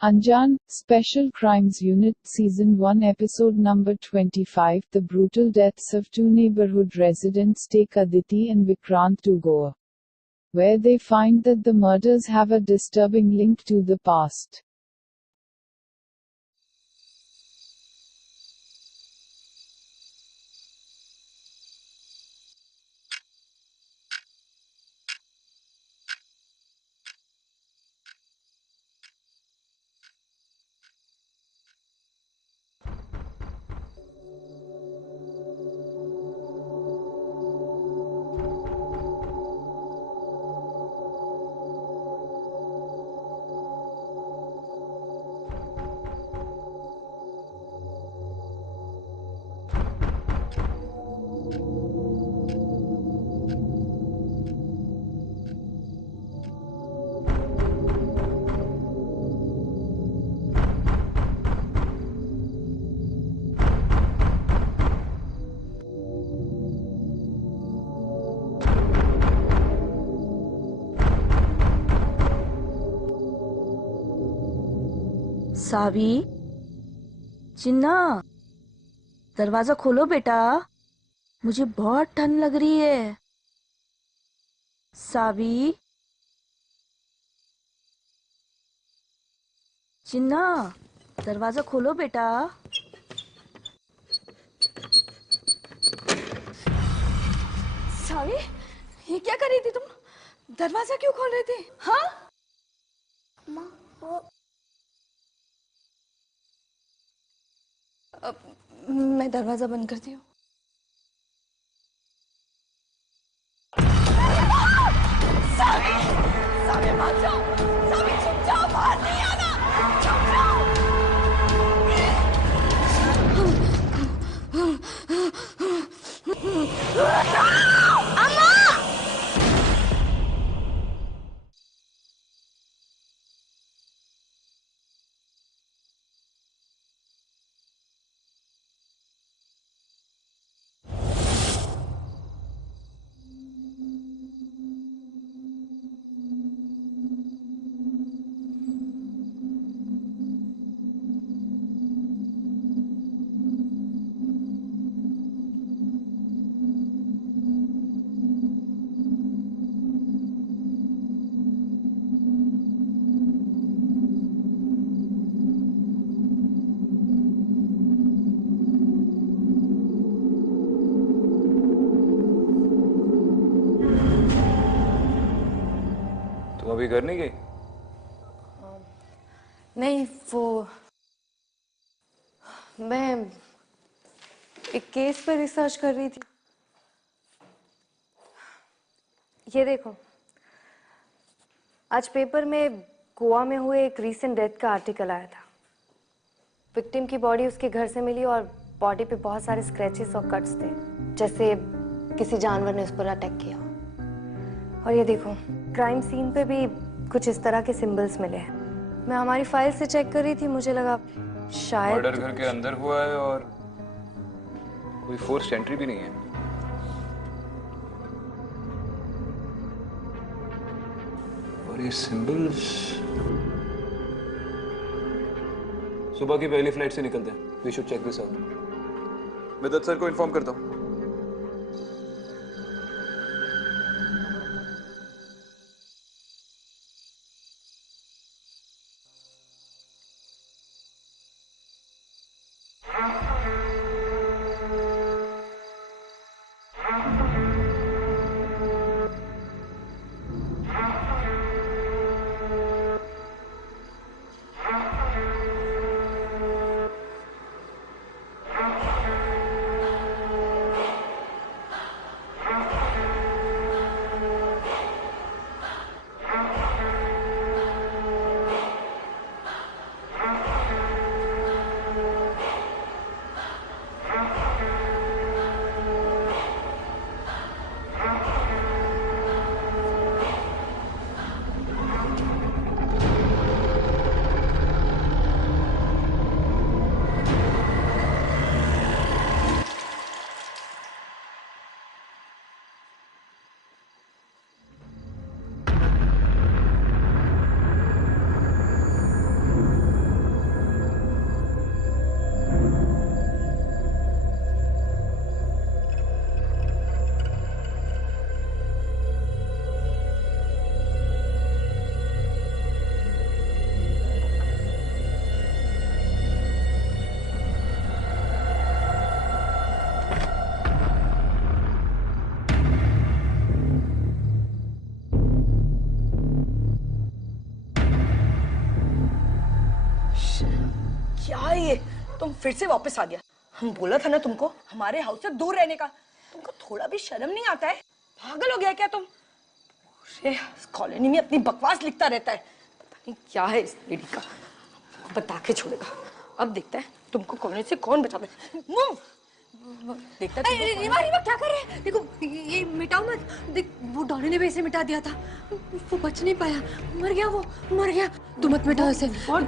Anjan, Special Crimes Unit, Season 1, Episode number 25. The brutal deaths of two neighborhood residents take Aditi and Vikrant to Goa, where they find that the murders have a disturbing link to the past. सावी, चिन्ना, दरवाजा खोलो बेटा, मुझे बहुत ठंड लग रही है। सावी, चिन्ना, दरवाजा खोलो बेटा। सावी, ये क्या कर रही थी तुम? दरवाजा क्यों खोल रही थी? हाँ? माँ, मैं दरवाजा बंद करती हूँ। सावी, सावी मत जाओ, सावी छुप जाओ, बाहर नहीं आना, छुप जाओ। अभी घर नहीं गई? नहीं, वो मैं एक केस पे रिसर्च कर रही थी। ये देखो, आज पेपर में गोवा में हुए एक रीसेंट डेथ का आर्टिकल आया था। विक्टिम की बॉडी उसके घर से मिली और बॉडी पे बहुत सारे स्क्रैचेस और कट्स थे, जैसे किसी जानवर ने उस पर अटैक किया। और ये देखो, क्राइम सीन पे भी कुछ इस तरह के सिंबल्स मिले हैं। मैं हमारी फाइल से चेक कर रही थी, मुझे लगा शायद मर्डर घर के अंदर हुआ है और कोई फोर्स्ड एंट्री भी नहीं है। और ये सिंबल्स सुबह की पहली फ्लाइट से निकलते हैं। We should check this out. मैं दत्त सर को इन्फॉर्म करता हूँ। क्या ये, तुम फिर से वापस आ गया। हम बोला था ना तुमको हमारे हाउस से दूर रहने का। तुमको थोड़ा भी शर्म नहीं आता है? पागल हो गया क्या तुम? अरे इस कॉलोनी में अपनी बकवास लिखता रहता है। पता नहीं क्या है इस लेडी का, बता के छोड़ेगा। अब देखता है तुमको कॉलोनी से कौन बचाता है। मूव! देखता है रीमा रीमा क्या कर रहे हैं? देखो ये मिटाओ मत। देख वो डॉली ने भी इसे मिटा दिया था, वो बच नहीं पाया, मर गया, वो मर गया। तुम मत मिटाओ इसे। व्हाट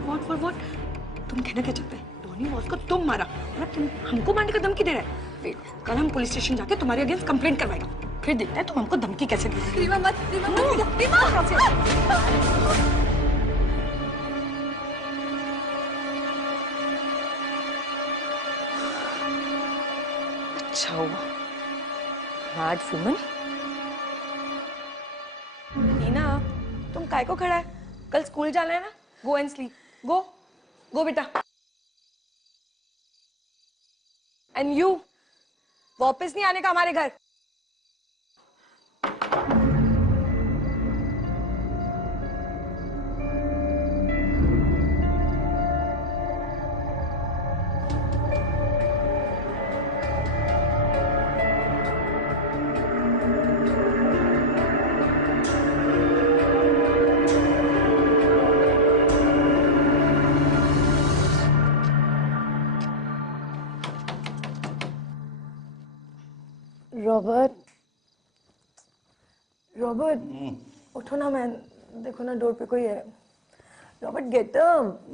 तुम कहना क्या चाहते हैं? डॉनी वॉस को तुम मारा और तुम हमको मारने का धमकी दे रहे हैं। वेट, कल हम पुलिस स्टेशन जाके तुम्हारे अगेंस्ट कंप्लेंट करवाएंगे, फिर देखते हैं तुम हमको धमकी कैसे देते। रीमा मत, रीमा मत, रीमा। अच्छा हुआ मैड वुमन। नीना तुम काय को खड़ा है? कल स्कूल जाना है ना, गो एंड स्लीप। गो बेटा। एंड यू वापस नहीं आने का हमारे घर। रॉबर्ट उठो ना मैन, देखो ना डोर पे कोई है। Robert get up.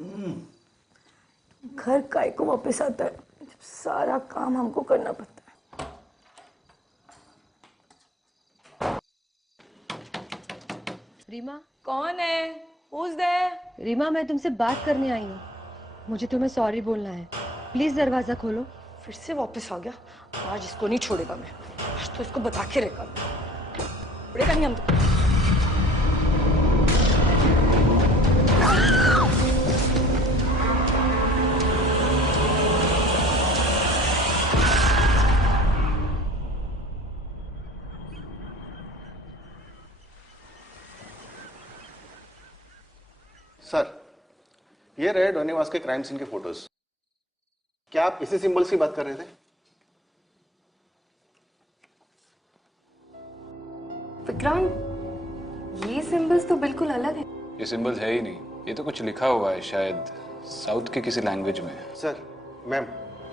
घर काय को वापस आता है जब सारा काम हमको करना पड़ता है। रीमा, कौन है? Who's there? रीमा मैं तुमसे बात करने आई हूँ। मुझे तुम्हें सॉरी बोलना है, प्लीज दरवाजा खोलो। फिर से वापस आ गया। आज इसको नहीं छोड़ेगा मैं, आज तो इसको बता के रहेगा। छोड़ेगा नहीं हम तो। सर, ये रहे डोनीवास के क्राइम सीन के फोटोज। क्या आप इसी सिंबल्स की बात कर रहे थे? विक्रांत, ये सिंबल्स तो बिल्कुल अलग है। ये सिंबल है ही नहीं, ये तो कुछ लिखा हुआ है, शायद साउथ के किसी लैंग्वेज में। सर, मैम,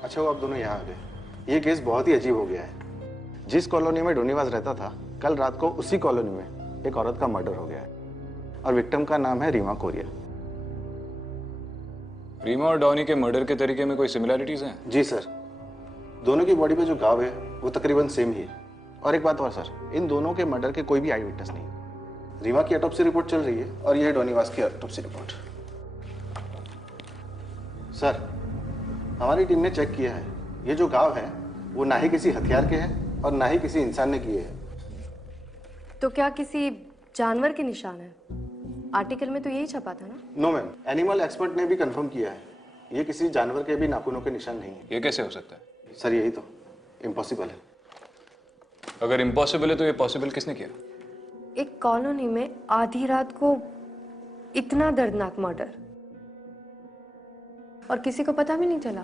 अच्छा वो आप दोनों यहाँ आ गए। ये केस बहुत ही अजीब हो गया है। जिस कॉलोनी में डोनीवास रहता था, कल रात को उसी कॉलोनी में एक औरत का मर्डर हो गया है और विक्टिम का नाम है रीमा कोरिया। रीमा और डॉनी के मर्डर के तरीके में कोई सिमिलैरिटीज हैं? जी सर, दोनों की बॉडी पे जो घाव है वो तकरीबन सेम ही है। और एक बात और सर, इन दोनों के मर्डर के कोई भी आई विटनेस नहीं। रीमा की ऑटोप्सी रिपोर्ट चल रही है और ये है डोनीवास की ऑटोप्सी रिपोर्ट। सर, हमारी टीम ने चेक किया है, ये जो घाव है वो ना ही किसी हथियार के हैं और ना ही किसी इंसान ने किए हैं। तो क्या किसी जानवर के निशान है? आर्टिकल में तो यही छपा था ना? नो मैम, एनिमल एक्सपर्ट ने भी कंफर्म किया है, ये किसी जानवर के भी नाखूनों के निशान नहीं है। ये कैसे हो सकता है? सर यही तो इम्पॉसिबल है। अगर इम्पॉसिबल है तो ये पॉसिबल किसने किया? एक कॉलोनी में आधी रात को इतना दर्दनाक मर्डर और किसी को पता भी नहीं चला।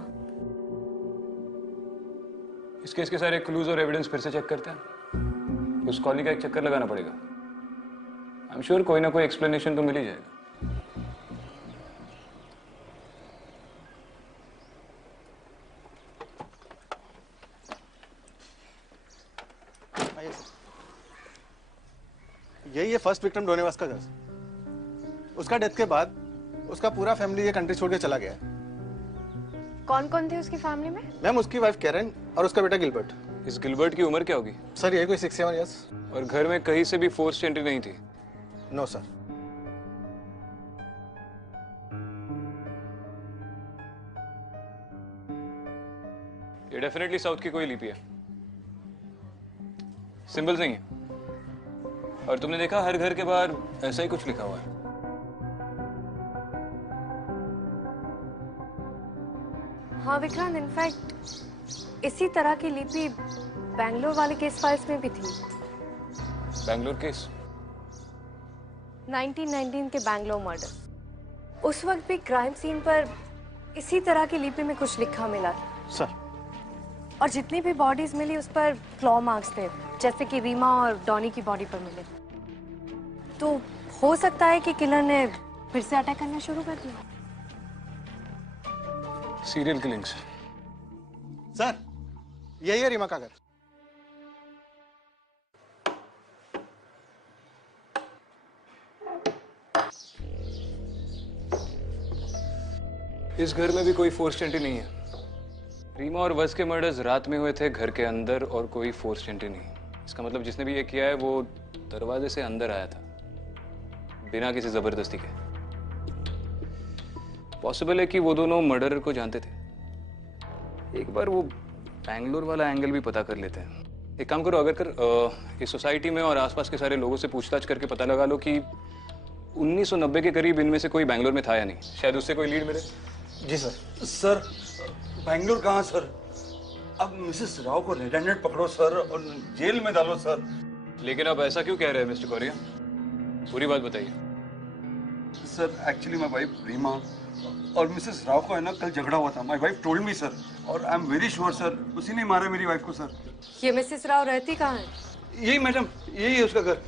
इस केस के सारे क्लूज और एविडेंस फिर से चेक करते हैं। उस कॉलोनी का एक चक्कर लगाना पड़ेगा। आई एम श्योर कोई ना कोई एक्सप्लेनेशन तो मिल ही जाएगा। यही है फर्स्ट विक्टिम डोनीवास का घर। उसका डेथ के बाद उसका पूरा फैमिली ये कंट्री छोड़ के चला गया है। कौन कौन थे उसकी फैमिली में? मैम, उसकी वाइफ कैरन और उसका बेटा गिलबर्ट। इस गिलबर्ट की उम्र क्या होगी? सर यही कोई 6-7 इयर्स। और घर में कहीं से भी फोर्स एंट्री नहीं थी? No sir. ये डेफिनेटली साउथ की कोई लिपि है, सिंबल्स नहीं है। और तुमने देखा हर घर के बाहर ऐसा ही कुछ लिखा हुआ है। हाँ विक्रांत, इनफैक्ट इसी तरह की लिपि बैंगलोर वाले केस फाइल्स में भी थी। बैंगलोर केस? 1919 के बैंगलोर मर्डर। उस वक्त भी क्राइम सीन पर इसी तरह की लिपि में कुछ लिखा मिला था। सर, और जितनी भी बॉडीज मिली उस पर क्लॉ मार्क्स थे, जैसे कि रीमा और डॉनी की बॉडी पर मिले। तो हो सकता है कि किलर ने फिर से अटैक करना शुरू कर दिया। Serial killings. सर यही है रीमा का घर। इस घर में भी कोई फोर्स एंट्री नहीं है। रीमा और वस के मर्डर्स रात में हुए थे घर के अंदर और कोई फोर्स एंट्री नहीं। इसका मतलब जिसने भी ये किया है वो दरवाजे से अंदर आया था बिना किसी जबरदस्ती के। पॉसिबल है कि वो दोनों मर्डरर को जानते थे। एक बार वो बैंगलोर वाला एंगल भी पता कर लेते हैं। एक काम करो, अगर कर इस सोसाइटी में और आसपास के सारे लोगों से पूछताछ करके पता लगा लो कि 1990 के करीब इनमें से कोई बैंगलोर में था या नहीं। शायद उससे कोई लीड मिले। जी सर। सर बैंगलोर कहाँ सर? अब मिसेस राव को रेड हैंडेड पकड़ो सर और जेल में डालो सर। लेकिन आप ऐसा क्यों कह रहे हैं मिस्टर कोरिया? पूरी बात बताइए। Sir actually my wife Reema और मिसेस राव को है ना कल झगड़ा हुआ था। My wife told me sir, और I am very sure sir उसी ने मारा मेरी वाइफ को सर। ये मिसेस राव रहती कहाँ है? यही मैडम, यही है उसका घर।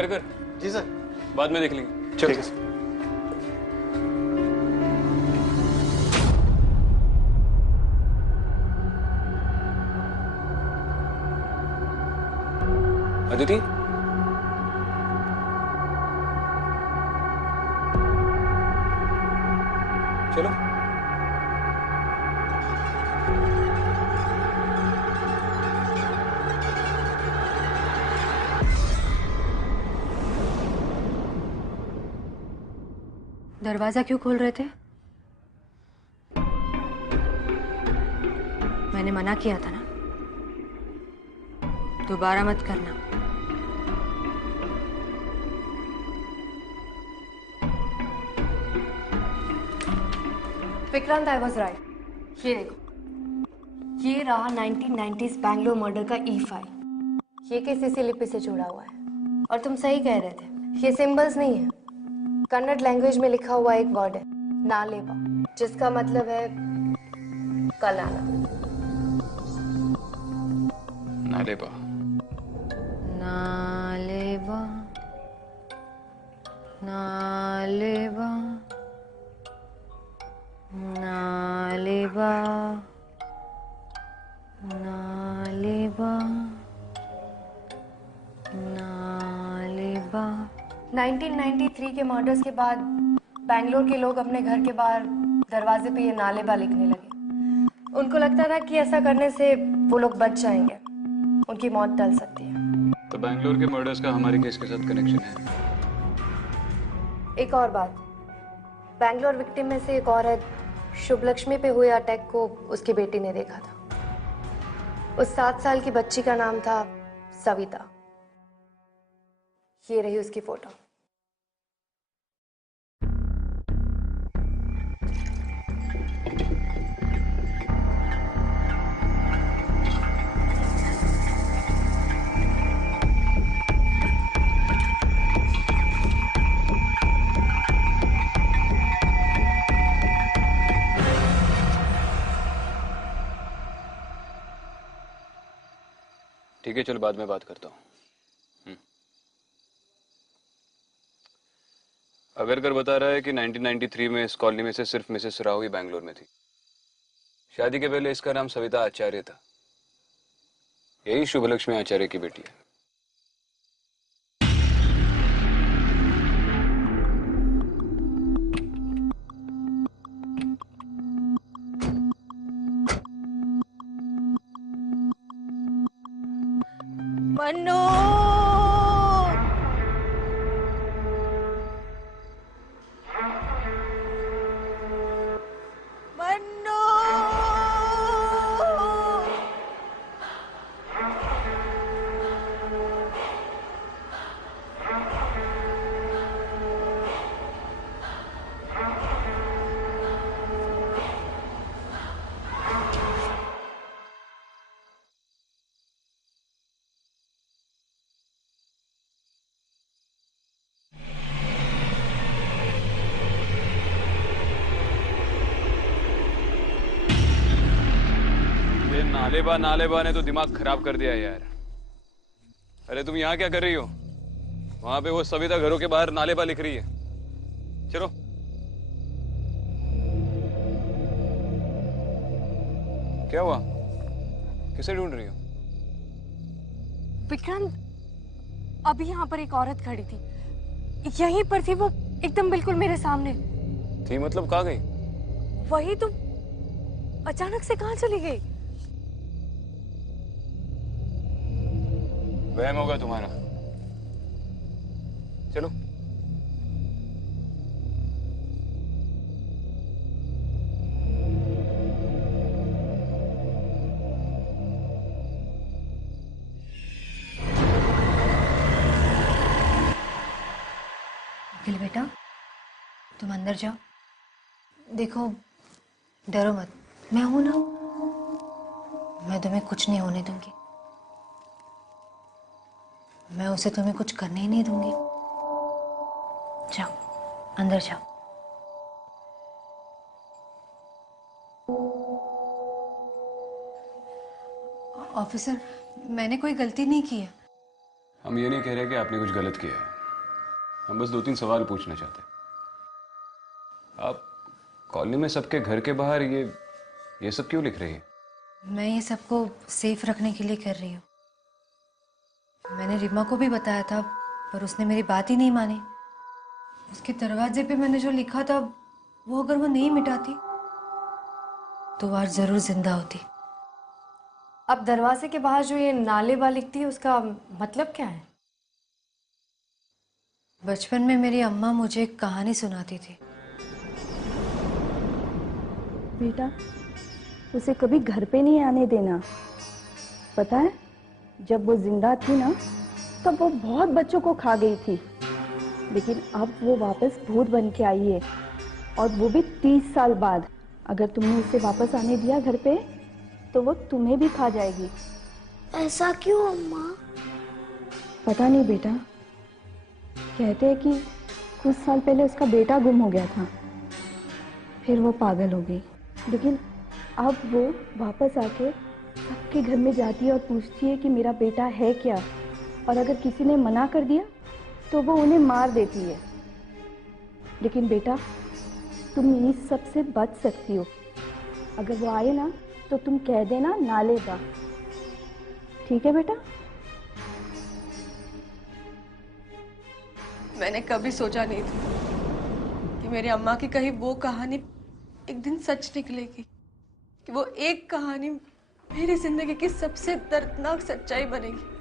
अगर जी सर। बाद में देख लेंगे। ठीक है सर। अदिति, चलो। दरवाजा क्यों खोल रहे थे? मैंने मना किया था ना, दोबारा मत करना। Vikrant, I was right. ये देखो, ये रहा 1990s बैंगलोर मर्डर का ई फाइल। ये किसी सी लिपि से जुड़ा हुआ है। और तुम सही कह रहे थे, ये सिंबल्स नहीं है, कन्नड़ लैंग्वेज में लिखा हुआ एक वर्ड है, नालेबा, जिसका मतलब है कल आना। नालेबा। नालेबा, नालेबा, नालेबा, नालेबा, नालेबा। 1993 के मर्डर्स के बाद बैंगलोर के लोग अपने घर के बाहर दरवाजे पे ये नालेबा लिखने लगे। उनको लगता था कि ऐसा करने से वो लोग बच जाएंगे, उनकी मौत टल सकती है। तो बैंगलोर के मर्डर्स का हमारे केस के साथ कनेक्शन है। एक और बात, बैंगलोर विक्टिम में से एक औरत शुभलक्ष्मी पे हुए अटैक को उसकी बेटी ने देखा था। उस 7 साल की बच्ची का नाम था सविता। ये रही उसकी फोटो। ठीक है, चलो बाद में बात करता हूँ। अगर बता रहा है कि 1993 में इस कॉलोनी में से सिर्फ मिसेस राव ही बैंगलोर में थी। शादी के पहले इसका नाम सविता आचार्य था। यही शुभलक्ष्मी आचार्य की बेटी है। मन्नू, नालेबा ने तो दिमाग खराब कर दिया यार। अरे तुम यहाँ क्या कर रही हो? वहां पे वो सविता घरों के बाहर नालेबा लिख रही है। चलो। क्या हुआ? किसे ढूंढ रही हो? विक्रांत, अभी यहाँ पर एक औरत खड़ी थी, यहीं पर थी वो, एकदम बिल्कुल मेरे सामने थी मतलब कहाँ गई? वही तो, अचानक से कहाँ चली गई? वहम होगा तुम्हारा। चलो। अखिल बेटा, तुम अंदर जाओ। देखो, डरो मत, मैं हूं ना, मैं तुम्हें कुछ नहीं होने दूंगी। मैं उसे तुम्हें कुछ करने ही नहीं दूंगी। जाओ, अंदर जाओ। ऑफिसर, मैंने कोई गलती नहीं की है। हम ये नहीं कह रहे कि आपने कुछ गलत किया है, हम बस 2-3 सवाल पूछना चाहते हैं। आप कॉलोनी में सबके घर के बाहर ये सब क्यों लिख रही है? मैं ये सबको सेफ रखने के लिए कर रही हूँ। मैंने रीमा को भी बताया था, पर उसने मेरी बात ही नहीं मानी। उसके दरवाजे पे मैंने जो लिखा था, वो अगर वो नहीं मिटाती तो आज जरूर जिंदा होती। अब दरवाजे के बाहर जो ये नालेबा लिखती है, उसका मतलब क्या है? बचपन में मेरी अम्मा मुझे एक कहानी सुनाती थी। बेटा, उसे कभी घर पे नहीं आने देना। पता है, जब वो जिंदा थी ना, तब वो बहुत बच्चों को खा गई थी, लेकिन अब वो वापस भूत बन के आई है, और वो भी 30 साल बाद। अगर तुमने उसे वापस आने दिया घर पे, तो वो तुम्हें भी खा जाएगी। ऐसा क्यों अम्मा? पता नहीं बेटा, कहते हैं कि कुछ साल पहले उसका बेटा गुम हो गया था, फिर वो पागल हो गई, लेकिन अब वो वापस आके सबके घर में जाती है और पूछती है कि मेरा बेटा है क्या, और अगर किसी ने मना कर दिया तो वो उन्हें मार देती है। लेकिन बेटा, तुम इस सब से बच सकती हो। अगर वो आए ना, तो तुम कह देना नालेबा। ठीक है बेटा? मैंने कभी सोचा नहीं था कि मेरी अम्मा की कही वो कहानी एक दिन सच निकलेगी, कि वो एक कहानी मेरी जिंदगी की सबसे दर्दनाक सच्चाई बनेगी।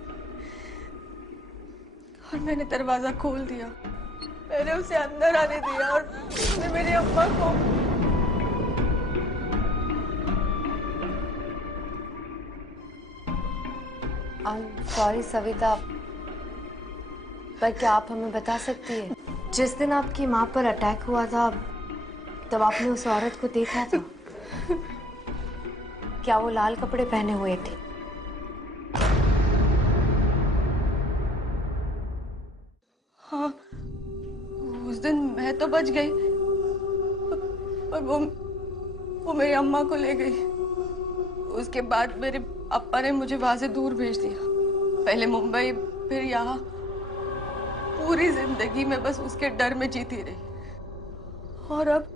और मैंने दरवाजा खोल दिया, मैंने उसे अंदर आने दिया, और उसने मेरी अम्मा को। सॉरी सविता, पर क्या आप हमें बता सकती है, जिस दिन आपकी माँ पर अटैक हुआ था, तब आपने उस औरत को देखा था? क्या वो लाल कपड़े पहने हुए थी? हाँ, उस दिन मैं तो बच गई, पर वो मेरी अम्मा को ले गई। उसके बाद मेरे अप्पा ने मुझे वहां से दूर भेज दिया, पहले मुंबई, फिर यहाँ। पूरी जिंदगी में बस उसके डर में जीती रही, और अब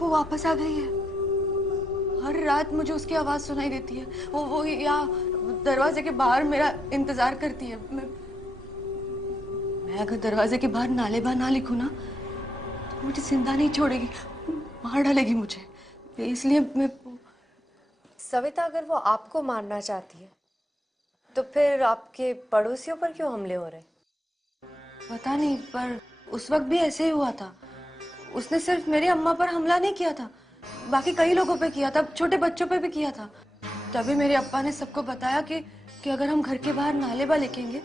वो वापस आ गई है। हर रात मुझे उसकी आवाज सुनाई देती है। वो यहाँ दरवाजे के बाहर मेरा इंतजार करती है। मैं अगर दरवाजे के बाहर नालेबा ना लिखूं ना, तो मुझे जिंदा नहीं छोड़ेगी, मार डालेगी मुझे। इसलिए मैं। सविता, अगर वो आपको मारना चाहती है, तो फिर आपके पड़ोसियों पर क्यों हमले हो रहे? पता नहीं, पर उस वक्त भी ऐसे ही हुआ था। उसने सिर्फ मेरी अम्मा पर हमला नहीं किया था, बाकी कई लोगों पे किया था, छोटे बच्चों पे भी किया था। तभी मेरे अप्पा ने सबको बताया कि अगर हम घर के बाहर नालेबा लिखेंगे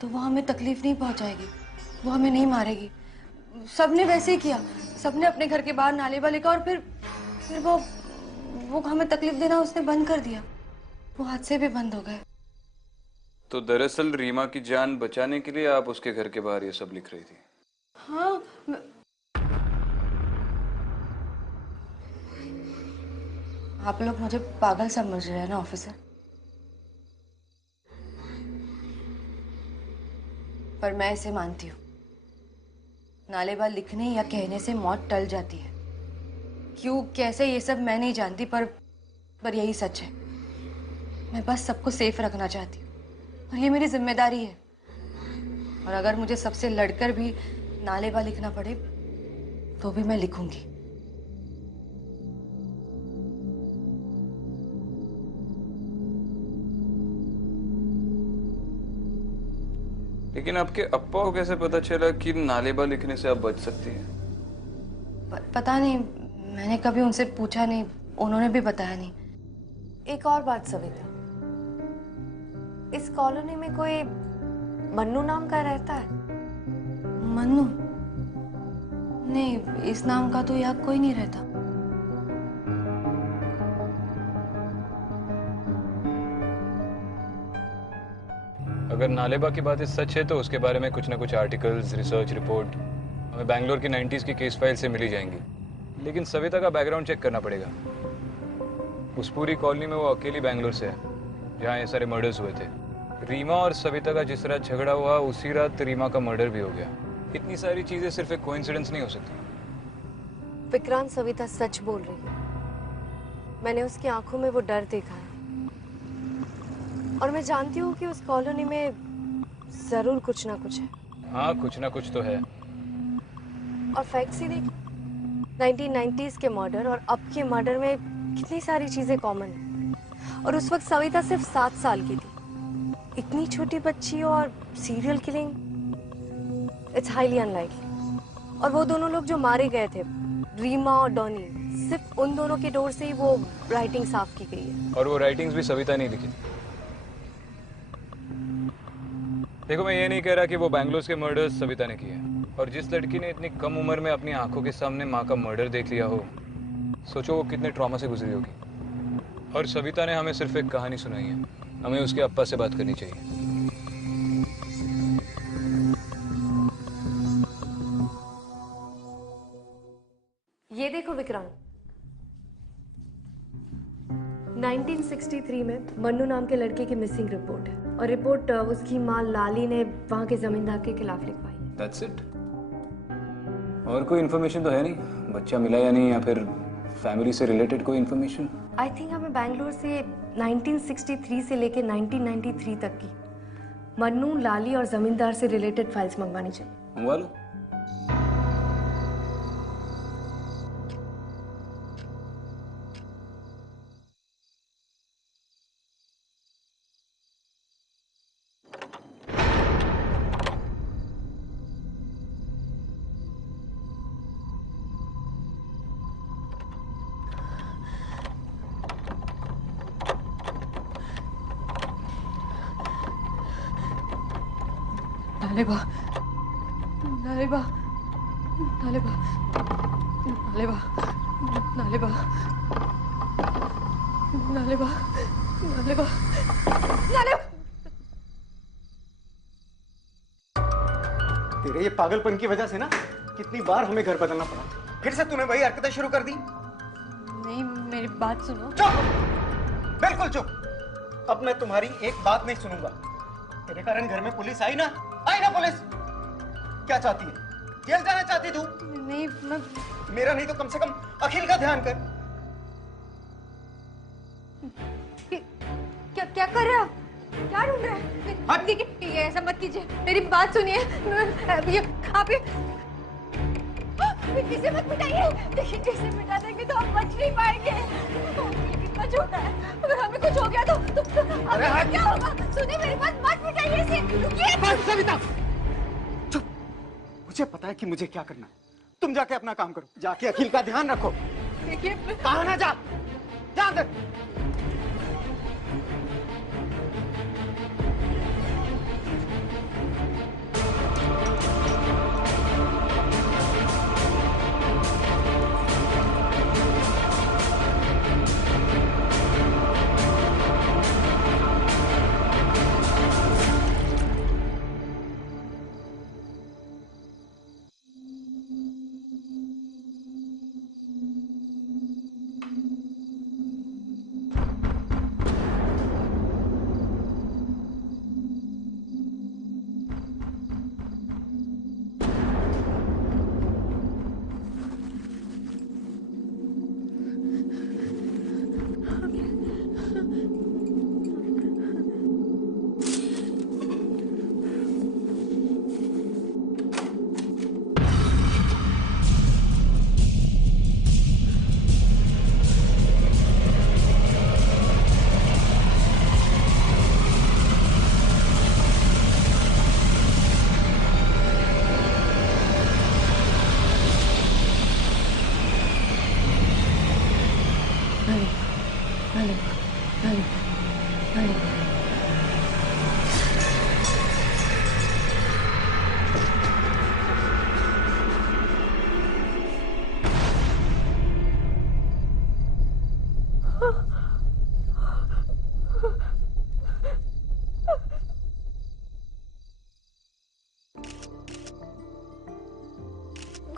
तो वो हमें तकलीफ नहीं पहुंचाएगी, वो हमें नहीं मारेगी। सबने वैसे ही किया, सबने अपने घर के बाहर नालेबा लिखा, और फिर वो हमें तकलीफ देना उसने बंद कर दिया। वो हादसे भी बंद हो गए। तो दरअसल रीमा की जान बचाने के लिए आप उसके घर के बाहर ये सब लिख रही थी? हाँ, आप लोग मुझे पागल समझ रहे हैं ना ऑफिसर, पर मैं इसे मानती हूँ। नालेबा लिखने या कहने से मौत टल जाती है। क्यों कैसे ये सब मैं नहीं जानती, पर यही सच है। मैं बस सबको सेफ रखना चाहती हूँ और ये मेरी जिम्मेदारी है। और अगर मुझे सबसे लड़कर भी नालेबा लिखना पड़े तो भी मैं लिखूंगी। लेकिन आपके अप्पा को कैसे पता चला कि नालेबा लिखने से आप बच सकती हैं? पता नहीं, मैंने कभी उनसे पूछा नहीं, उन्होंने भी बताया नहीं। एक और बात सविता, इस कॉलोनी में कोई मन्नू नाम का रहता है? मन्नू? नहीं, इस नाम का तो यहाँ कोई नहीं रहता। अगर नालेबा की बात सच है तो उसके बारे में कुछ ना कुछ आर्टिकल्स, रिसर्च रिपोर्ट हमें बैंगलोर की 90s की केस फाइल से मिली जाएंगी। लेकिन सविता का बैकग्राउंड चेक करना पड़ेगा। उस पूरी कॉलोनी में वो अकेली बैंगलोर से है जहाँ ये सारे मर्डर्स हुए थे। रीमा और सविता का जिस रात झगड़ा हुआ उसी रात रीमा का मर्डर भी हो गया। इतनी सारी चीजें सिर्फ एक कोइंसिडेंस नहीं हो सकती। विक्रांत, सविता सच बोल रही है। मैंने उसकी आंखों में वो डर देखा है और मैं जानती हूँ कि उस कॉलोनी में जरूर कुछ ना कुछ है। हाँ, कुछ ना कुछ तो है। और फैक्ट्स ही देख, 1990s के मर्डर और अब के मर्डर में कितनी सारी चीजें कॉमन है। और उस वक्त सविता सिर्फ 7 साल की थी। इतनी छोटी बच्ची और serial killing, it's highly unlikely. और वो दोनों लोग जो मारे गए थे, रीमा और डॉनी, सिर्फ उन दोनों के डोर से ही वो राइटिंग साफ की गई है। और वो राइटिंग्स भी सविता ने लिखी। देखो, मैं ये नहीं कह रहा कि वो बैंगलोर के मर्डर्स सविता ने किए, और जिस लड़की ने इतनी कम उम्र में अपनी आंखों के सामने माँ का मर्डर देख लिया हो, सोचो वो कितने ट्रॉमा से गुजरी होगी। और सविता ने हमें सिर्फ एक कहानी सुनाई है, हमें उसके अप्पा से बात करनी चाहिए। ये देखो विक्रांत, 1963 में मन्नू नाम के लड़के की मिसिंग रिपोर्ट है और रिपोर्ट उसकी माँ लाली ने वहां के जमींदार के खिलाफ लिखवाई। That's it. और कोई इन्फॉर्मेशन तो है नहीं, बच्चा मिला या नहीं, या फिर फैमिली से रिलेटेड कोई इन्फॉर्मेशन? आई थिंक हमें बैंगलोर से 1963 से लेके 1993 तक की मन्नू, लाली और जमींदार से रिलेटेड फाइल्स मंगवानी चाहिए। मंगवा लो। नालेबा, नालेबा, नालेबा, नालेबा, नालेबा, नालेबा, नालेबा, नालेबा। तेरे ये पागलपन की वजह से ना कितनी बार हमें घर बदलना पड़ा। फिर से तूने वही हरकतें शुरू कर दी। नहीं, मेरी बात सुनो। चुप, बिल्कुल चुप। अब मैं तुम्हारी एक बात नहीं सुनूंगा। तेरे कारण घर में पुलिस आई ना पुलिस। क्या चाहती है? जेल जाना चाहती तू? नहीं, मैं मेरा नहीं तो कम से कम अखिल का ध्यान कर। क्या क्या कर रहे हो? क्या ढूंढ रहे हैं? देखिए, ये ऐसा मत कीजिए, मेरी बात सुनिए। ये आप इसे मत मिटाइए। देखिए, इसे मिटा देंगे तो हम बच नहीं पाएंगे। कितना छोटा है, अगर हमें कुछ हो गया तो अरे क्या होगा? सुनिए मेरी बात, मत मिटाइए इसे। रुकिए। बस सविता, चुप। मुझे पता है कि मुझे क्या करना है। तुम जाके अपना काम करो, जाके अखिल का ध्यान रखो। देखिए, कहा ना जा अंदर।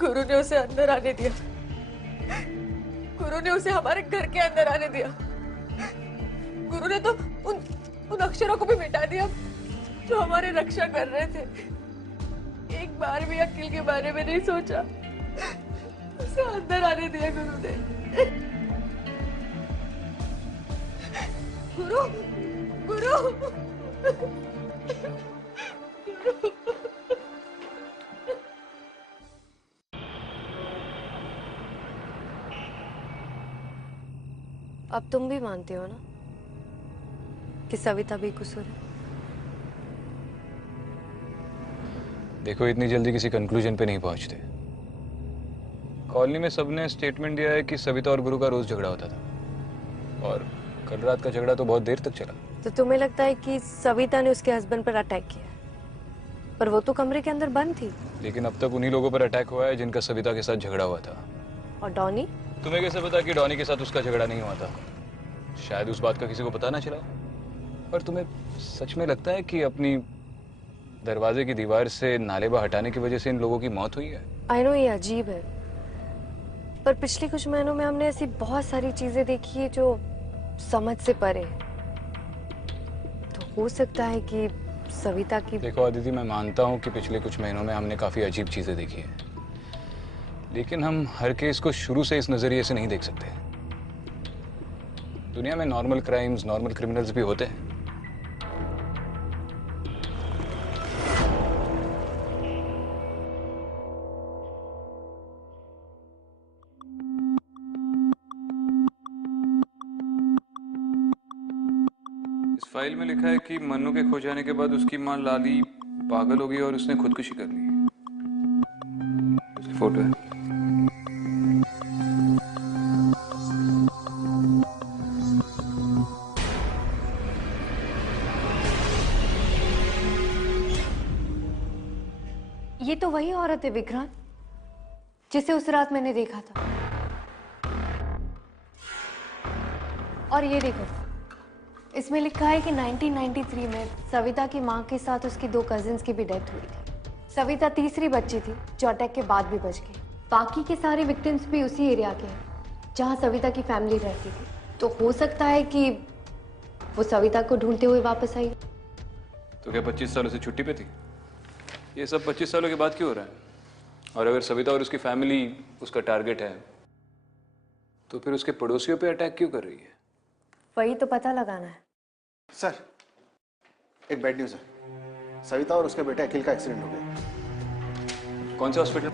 गुरु ने उसे अंदर आने दिया। गुरु ने उसे हमारे घर के अंदर आने दिया। गुरु ने तो उन अक्षरों को भी मिटा दिया जो हमारी रक्षा कर रहे थे। एक बार भी अखिल के बारे में नहीं सोचा। उसे अंदर आने दिया गुरु ने। गुरु, गुरु, गुरु। अब तुम भी मानते हो ना कि सविता बेकसूर है? देखो, इतनी जल्दी किसी कंक्लूजन पे नहीं पहुंचते। कॉलोनी में सबने स्टेटमेंट दिया है कि सविता और गुरु का रोज झगड़ा होता था, और कल रात का झगड़ा तो बहुत देर तक चला। तो तुम्हें लगता है कि सविता ने उसके हस्बैंड पर अटैक किया? पर वो तो कमरे के अंदर बंद थी। लेकिन अब तक उन्हीं लोगों पर अटैक हुआ है जिनका सविता के साथ झगड़ा हुआ था। और डॉनी? तुम्हें कैसे पता कि डॉनी के साथ उसका झगड़ा नहीं हुआ था? शायद उस बात का किसी को पता ना चला। पर तुम्हें सच में लगता है कि अपनी दरवाजे की दीवार से नालेबा हटाने की वजह से इन लोगों की मौत हुई है? आई नो ये अजीब है, पर पिछले कुछ महीनों में हमने ऐसी बहुत सारी चीजें देखी है जो समझ से परे है। तो हो सकता है कि सविता की... देखो अदिति, मैं मानता हूँ कि पिछले कुछ महीनों में हमने काफी अजीब चीजें देखी है, लेकिन हम हर केस को शुरू से इस नजरिए से नहीं देख सकते। दुनिया में नॉर्मल क्राइम्स, नॉर्मल क्रिमिनल्स भी होते हैं। इस फाइल में लिखा है कि मन्नू के खो जाने के बाद उसकी मां लाली पागल हो गई और उसने खुदकुशी कर ली। उसकी फोटो है। ये तो वही औरत है विक्रांत, जिसे उस रात मैंने देखा था। और ये देखो, इसमें लिखा है कि 1993 में सविता की मां के साथ उसकी 2 कजिन्स की भी डेथ हुई थी। सविता तीसरी बच्ची थी जो अटैक के बाद भी बच गई। बाकी के सारे विक्टिम्स भी उसी एरिया के हैं जहां सविता की फैमिली रहती थी। तो हो सकता है कि वो सविता को ढूंढते हुए वापस आई। तो क्या 25 सालों से छुट्टी पे थी? ये सब 25 सालों के बाद क्यों हो रहा है? और अगर सविता और उसकी फैमिली उसका टारगेट है, तो फिर उसके पड़ोसियों पे अटैक क्यों कर रही है? वही तो पता लगाना है। सर, एक बैड न्यूज़ है। सविता और उसके बेटे अखिल का एक्सीडेंट हो गया। कौन सा हॉस्पिटल?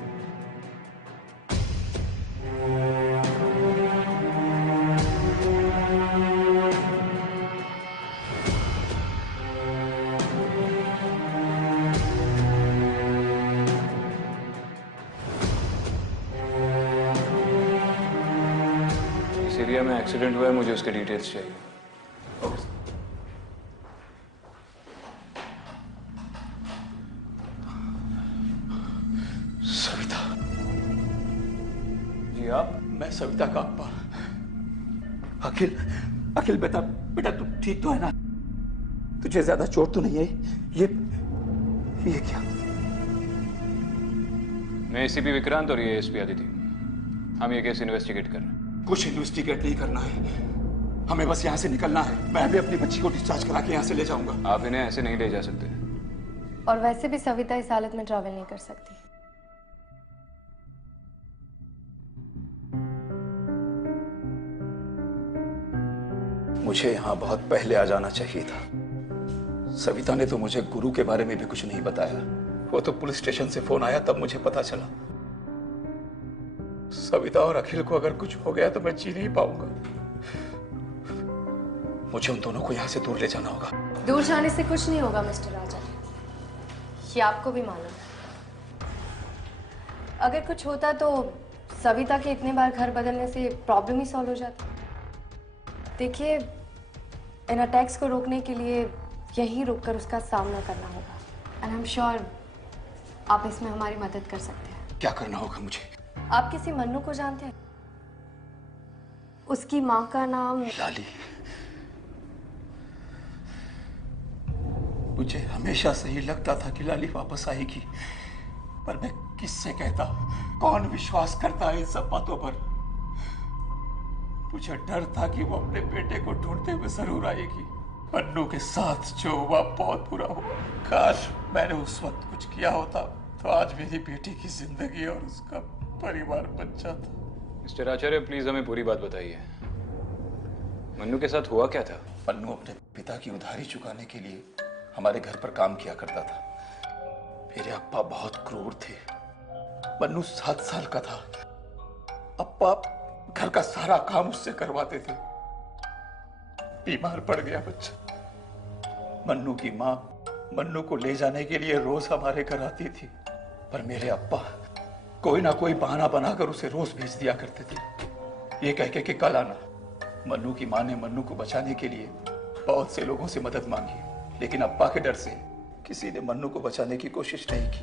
इस एरिया में एक्सीडेंट हुआ है, मुझे उसके डिटेल्स चाहिए। सविता। जी आप? मैं सविता का अब्बा। अखिल, अखिल बेटा, बेटा तू ठीक तो है ना? तुझे ज्यादा चोट तो नहीं है? ये क्या? मैं एसीपी विक्रांत और ये एसपी अदिति। हम ये केस इन्वेस्टिगेट कर रहे हैं। कुछ इन्वेस्टिगेट नहीं करना है, हमें बस यहाँ से निकलना है। मैं भी अपनी बच्ची को डिस्चार्ज करा के यहाँ से ले जाऊंगा। आप इन्हें ऐसे नहीं ले जा सकते। और वैसे भी सविता इस हालत में ट्रैवल नहीं कर सकती। मुझे यहाँ बहुत पहले आ जाना चाहिए था। सविता ने तो मुझे गुरु के बारे में भी कुछ नहीं बताया। वो तो पुलिस स्टेशन से फोन आया तब मुझे पता चला। सविता और अखिल को अगर कुछ हो गया तो मैं जी नहीं पाऊंगा। मुझे उन दोनों को यहाँ से दूर ले जाना होगा। दूर जाने से कुछ नहीं होगा मिस्टर राजा, ये आपको भी मालूम है। अगर कुछ होता तो सविता के इतने बार घर बदलने से प्रॉब्लम ही सॉल्व हो जाती। देखिए, इन अटैक्स को रोकने के लिए यहीं रुककर उसका सामना करना होगा। एंड आई एम श्योर आप इसमें हमारी मदद कर सकते हैं। क्या करना होगा मुझे? आप किसी मन्नू को जानते हैं? उसकी माँ का नाम लाली। मुझे हमेशा से ही लगता था कि लाली वापस आएगी, पर मैं किससे कहता? कौन विश्वास करता है इन सब बातों पर? मुझे डर था कि वो अपने बेटे को ढूंढते हुए जरूर आएगी। मन्नू के साथ जो हुआ बहुत बुरा हुआ। काश मैंने उस वक्त कुछ किया होता तो आज मेरी बेटी की जिंदगी और उसका परिवार बच जाता। मिस्टर आचार्य, प्लीज हमें पूरी बात बताइए। मन्नू के साथ हुआ क्या था? मन्नू अपने पिता की उधारी चुकाने के लिए हमारे घर पर काम किया करता था। मेरे अप्पा बहुत क्रूर थे। मन्नू 7 साल का था। अप्पा घर का सारा काम उससे करवाते थे। बीमार पड़ गया बच्चा। मन्नू की माँ मन्नू को ले जाने के लिए रोज हमारे घर आती थी, पर मेरे अप्पा कोई ना कोई बहाना बनाकर उसे रोज भेज दिया करते थे, ये कह के कि कल आना। मन्नू की माँ ने मन्नू को बचाने के लिए बहुत से लोगों से मदद मांगी, लेकिन अप्पा के डर से किसी ने मन्नू को बचाने की कोशिश नहीं की।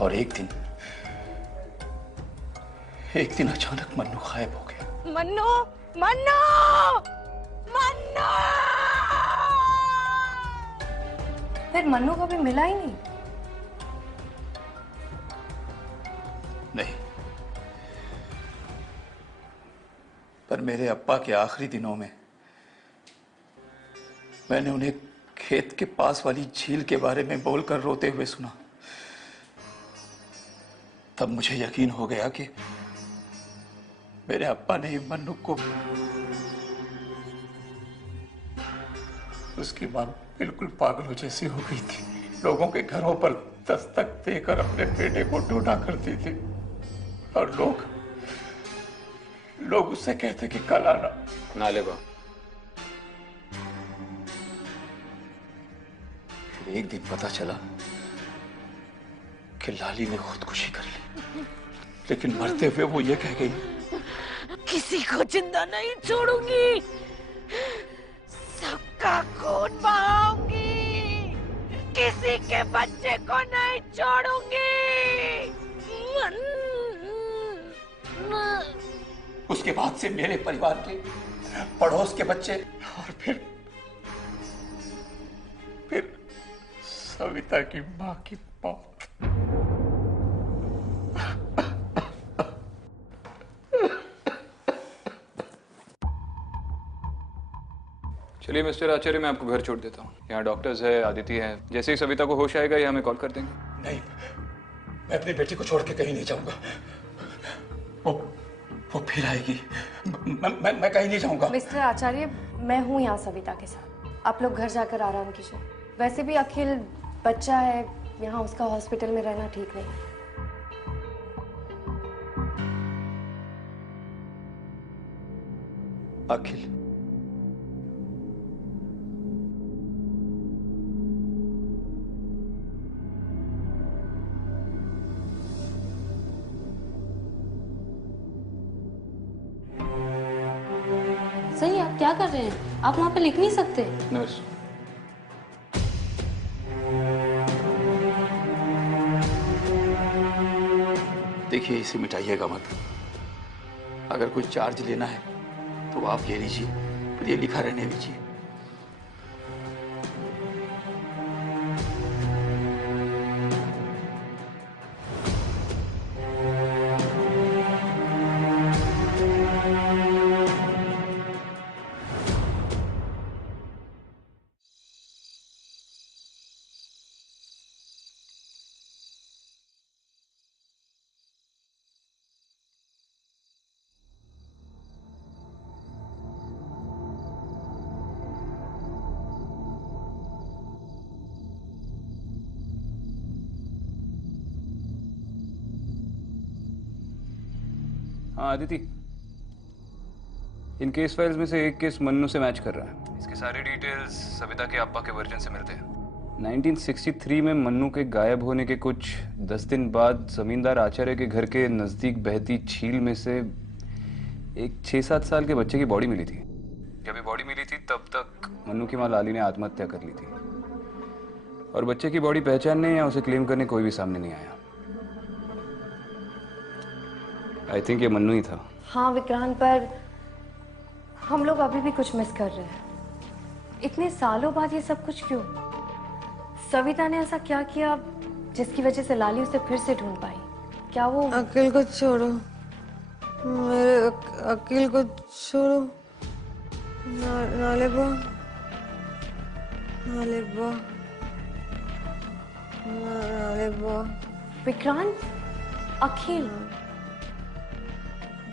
और एक दिन अचानक मन्नू गायब हो गया। मन्नू, मन्नू, मन्नू! फिर मन्नू कभी मिला ही नहीं? नहीं, पर मेरे अप्पा के आखिरी दिनों में मैंने उन्हें खेत के पास वाली झील के बारे में बोलकर रोते हुए सुना। तब मुझे यकीन हो गया कि मेरे अप्पा ने मन्नू को, उसकी मां बिल्कुल पागलों जैसी हो गई थी। लोगों के घरों पर दस्तक देकर अपने बेटे को ढूंढा करती थी और लोग उससे कहते कि कल आना। ना ले बा। फिर एक दिन पता चला कि लाली ने खुदकुशी कर ली, लेकिन मरते हुए वो ये कह गई, किसी को जिंदा नहीं छोड़ूंगी, सबका खून बहाऊंगी, किसी के बच्चे को नहीं छोड़ूंगी। उसके बाद से मेरे परिवार के, पड़ोस के बच्चे और फिर सविता की मां की मौत। चलिए मिस्टर आचार्य, मैं आपको घर छोड़ देता हूँ। यहाँ डॉक्टर्स है, आदिति है। जैसे ही सविता को होश आएगा ये हमें कॉल कर देंगे। नहीं, मैं अपनी बेटी को छोड़ के कहीं नहीं जाऊंगा। वो फिर आएगी। मैं कहीं नहीं जाऊंगा। मिस्टर आचार्य, मैं हूँ यहाँ सविता के साथ। आप लोग घर जाकर आराम कीजिए। वैसे भी अखिल बच्चा है, यहाँ उसका हॉस्पिटल में रहना ठीक नहीं। अखिल, सही, आप क्या कर रहे हैं? आप वहां पे लिख नहीं सकते? नर्स, देखिए इसे मिटाइएगा मत। अगर कोई चार्ज लेना है तो आप ले लीजिए, पर ये लिखा रहने दीजिए। हाँ आदिति, इन केस फाइल्स में से एक केस मन्नू से मैच कर रहा है। इसके सारे डिटेल्स सविता के अप्पा के वर्जन से मिलते हैं। 1963 में मन्नू के गायब होने के कुछ 10 दिन बाद जमींदार आचार्य के घर के नज़दीक बहती झील में से एक 6-7 साल के बच्चे की बॉडी मिली थी। जब ये बॉडी मिली थी तब तक मन्नू की माँ लाली ने आत्महत्या कर ली थी और बच्चे की बॉडी पहचानने या उसे क्लेम करने कोई भी सामने नहीं आया। आई थिंक ये मन्नू ही था। हाँ विक्रांत, पर हम लोग अभी भी कुछ मिस कर रहे हैं। इतने सालों बाद ये सब कुछ क्यों? सविता ने ऐसा क्या किया जिसकी वजह से लाली उसे फिर से ढूंढ पाई। क्या वो अकील को छोड़ो, मेरे अकील को छोड़ो। नालेबा, नालेबा, नालेबा। विक्रांत, अखिल,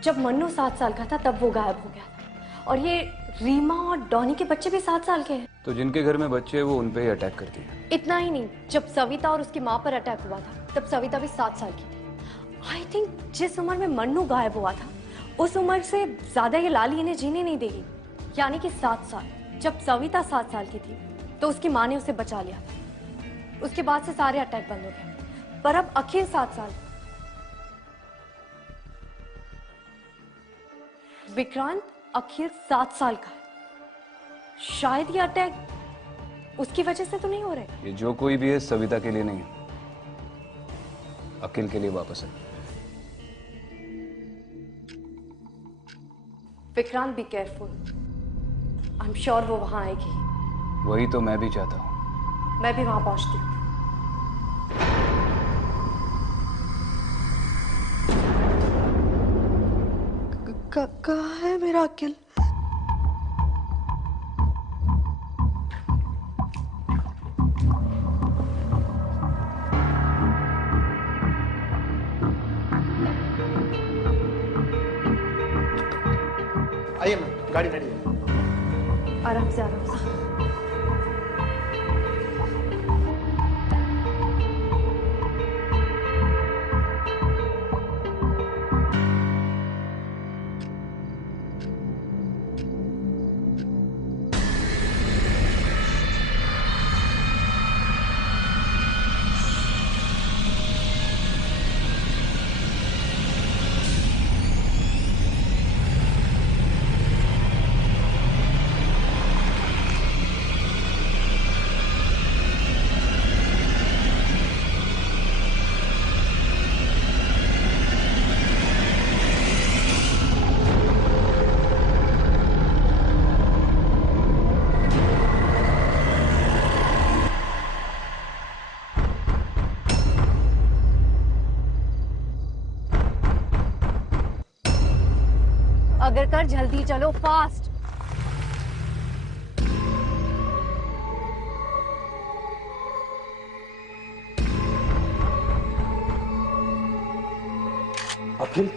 जब मन्नू 7 साल का था तब वो गायब हो गया था, और ये रीमा और डॉनी के बच्चे भी 7 साल के हैं। तो जिनके घर में बच्चे हैं वो उन पे ही अटैक करती है। इतना ही नहीं, जब सविता और उसकी माँ पर अटैक हुआ था तब सविता भी 7 साल की थी। आई थिंक जिस उम्र में मन्नू गायब हुआ था उस उम्र से ज्यादा ये लाली इन्हें जीने नहीं देगी, यानी कि 7 साल। जब सविता 7 साल की थी तो उसकी माँ ने उसे बचा लिया था, उसके बाद से सारे अटैक बंद हो गए। पर अब अखिल 7 साल, विक्रांत अखिल 7 साल का है। शायद ये अटैक उसकी वजह से तो नहीं हो रहे। ये जो कोई भी है सविता के लिए नहीं है, अखिल के लिए वापस है। Vikrant be careful, I am sure वो वहां आएगी। वही तो मैं भी चाहता हूँ। मैं भी वहां पहुंचती हूँ। कहाँ है मेरा अकिल? आइए मैम, गाड़ी रेडी है। आराम से, आराम से। अगर कर जल्दी चलो, फास्ट। अखिल,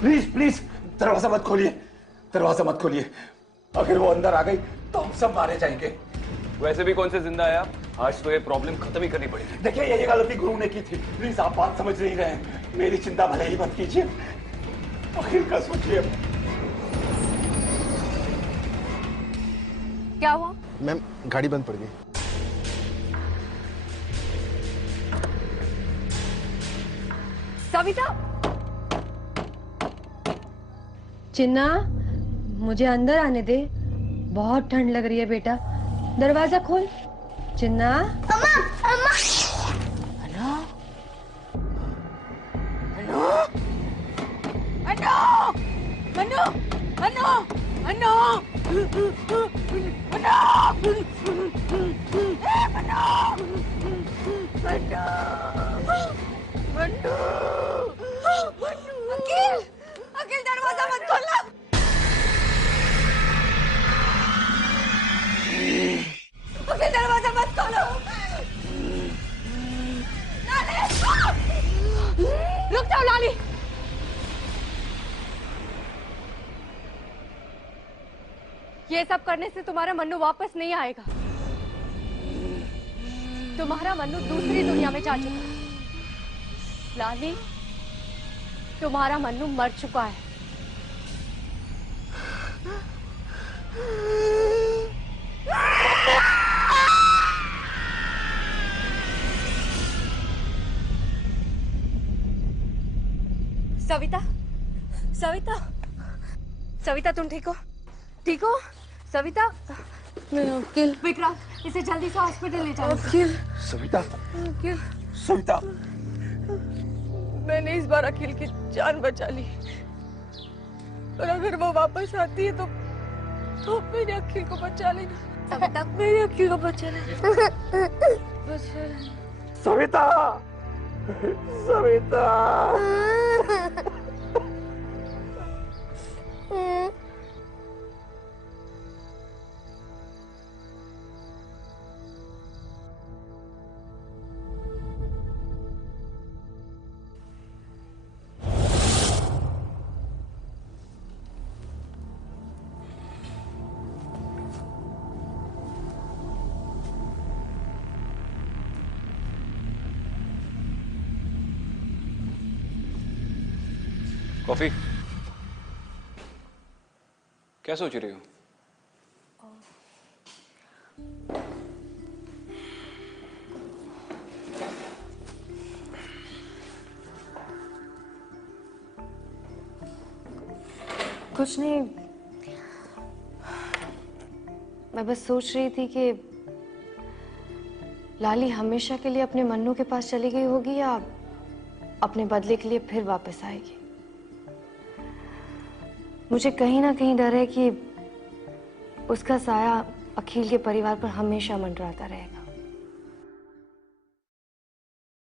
प्लीज प्लीज दरवाजा मत खोलिए, दरवाजा मत खोलिए। अगर वो अंदर आ गई तो हम सब मारे जाएंगे। वैसे भी कौन से जिंदा है आप? आज तो ये प्रॉब्लम खत्म ही करनी पड़ेगी। देखिए ये गलती गुरु ने की थी, प्लीज आप बात समझ नहीं रहे हैं। मेरी चिंता भले ही मत कीजिए, अखिल का सोचिए। क्या हुआ? मैम गाड़ी बंद पड़ गई। सविता, चिन्ना, मुझे अंदर आने दे, बहुत ठंड लग रही है बेटा। दरवाजा खोल। चिन्ना। अम्मा, अम्मा। अनु, अनु, अनु, अनु, अनु, अनु, अखिल, अखिल दरवाजा मत खोलना। अखिल दरवाजा मत खोलो। लाली, रुक जाओ लाली। ये सब करने से तुम्हारा मन्नू वापस नहीं आएगा। तुम्हारा मन्नू दूसरी दुनिया में जा चुका है। लाली, तुम्हारा मन्नू मर चुका है। सविता, सविता, सविता तुम ठीक हो? ठीक हो? सविता? मेरा अंकल। विक्रम, इसे जल्दी से हॉस्पिटल ले जाओ। अंकल। सविता, अंकल। सविता, मैंने इस बार अखिल की जान बचा ली, और अगर वो वापस आती है तो मेरे अखिल को बचा लेना। सविता, मेरे अखिल को बचा लेना। सविता, सविता। कॉफी? क्या सोच रही हो? कुछ नहीं, मैं बस सोच रही थी कि लाली हमेशा के लिए अपने मन्नू के पास चली गई होगी या अपने बदले के लिए फिर वापस आएगी। मुझे कहीं ना कहीं डर है कि उसका साया अखिल के परिवार पर हमेशा मंडराता रहेगा।